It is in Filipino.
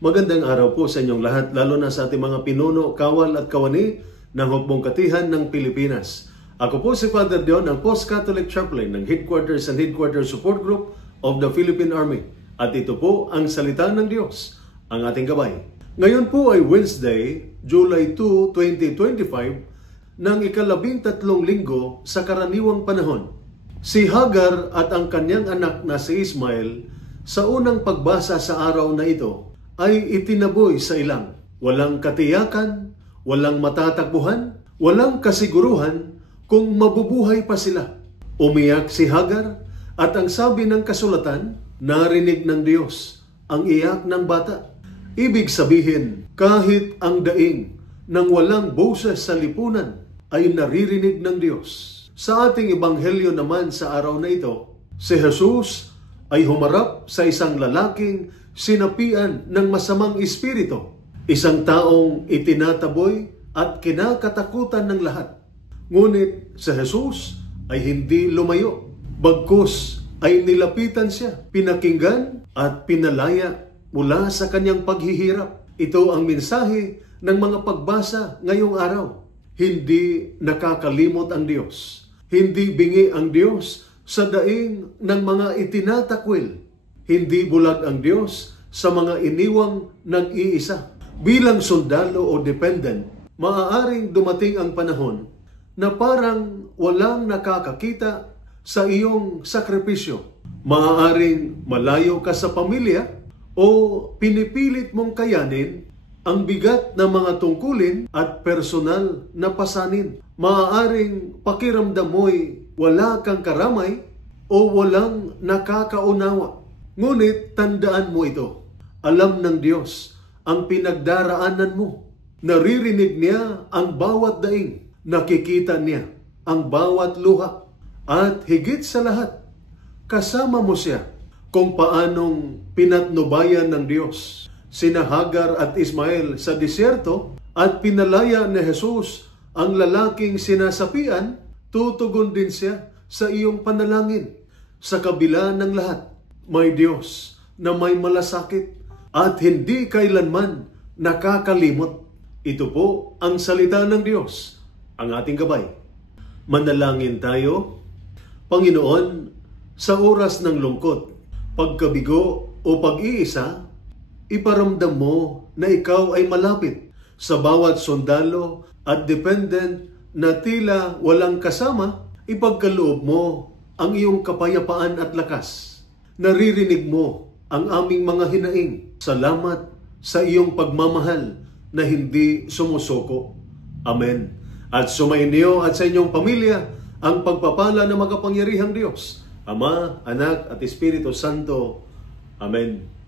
Magandang araw po sa inyong lahat, lalo na sa ating mga pinuno, kawal at kawani ng Hukbong Katihan ng Pilipinas. Ako po si Father Dion, ang Post-Catholic Chaplain ng Headquarters and Headquarters Support Group of the Philippine Army. At ito po ang salita ng Diyos, ang ating gabay. Ngayon po ay Wednesday, July 2, 2025, ng ika-13 linggo sa karaniwang panahon. Si Hagar at ang kanyang anak na si Ismael, sa unang pagbasa sa araw na ito, ay itinaboy sa ilang. Walang katiyakan, walang matatakbuhan, walang kasiguruhan kung mabubuhay pa sila. Umiyak si Hagar at ang sabi ng kasulatan, narinig ng Diyos ang iyak ng bata. Ibig sabihin, kahit ang daing ng walang boses sa lipunan ay naririnig ng Diyos. Sa ating ebanghelyo naman sa araw na ito, si Jesus ay humarap sa isang lalaking sinapian ng masamang espiritu, isang taong itinataboy at kinakatakutan ng lahat. Ngunit si Jesus ay hindi lumayo, bagkus ay nilapitan siya, pinakinggan at pinalaya mula sa kanyang paghihirap. Ito ang mensahe ng mga pagbasa ngayong araw. Hindi nakakalimot ang Diyos, hindi bingi ang Diyos sa daing ng mga itinatakwil. Hindi bulag ang Diyos sa mga iniwang nag-iisa. Bilang sundalo o dependent, maaaring dumating ang panahon na parang walang nakakakita sa iyong sakripisyo. Maaaring malayo ka sa pamilya o pinipilit mong kayanin ang bigat ng mga tungkulin at personal na pasanin. Maaaring pakiramdam mo'y wala kang karamay o walang nakakaunawa. Ngunit tandaan mo ito. Alam ng Diyos ang pinagdaraanan mo. Naririnig niya ang bawat daing. Nakikita niya ang bawat luha. At higit sa lahat, kasama mo siya kung paanong pinatnubayan ng Diyos sina Hagar at Ismael sa disyerto at pinalaya ni Jesus ang lalaking sinasapian. Tutugon din siya sa iyong panalangin. Sa kabila ng lahat, may Diyos na may malasakit at hindi kailanman nakakalimot. Ito po ang salita ng Diyos, ang ating gabay. Manalangin tayo. Panginoon, sa oras ng lungkot, pagkabigo o pag-iisa, iparamdam mo na ikaw ay malapit sa bawat sundalo at dependent na tila walang kasama. Ipagkaloob mo ang iyong kapayapaan at lakas. Naririnig mo ang aming mga hinaing. Salamat sa iyong pagmamahal na hindi sumusuko. Amen. At sumainyo at sa inyong pamilya ang pagpapala ng makapangyarihang Diyos, Ama, Anak at Espiritu Santo. Amen.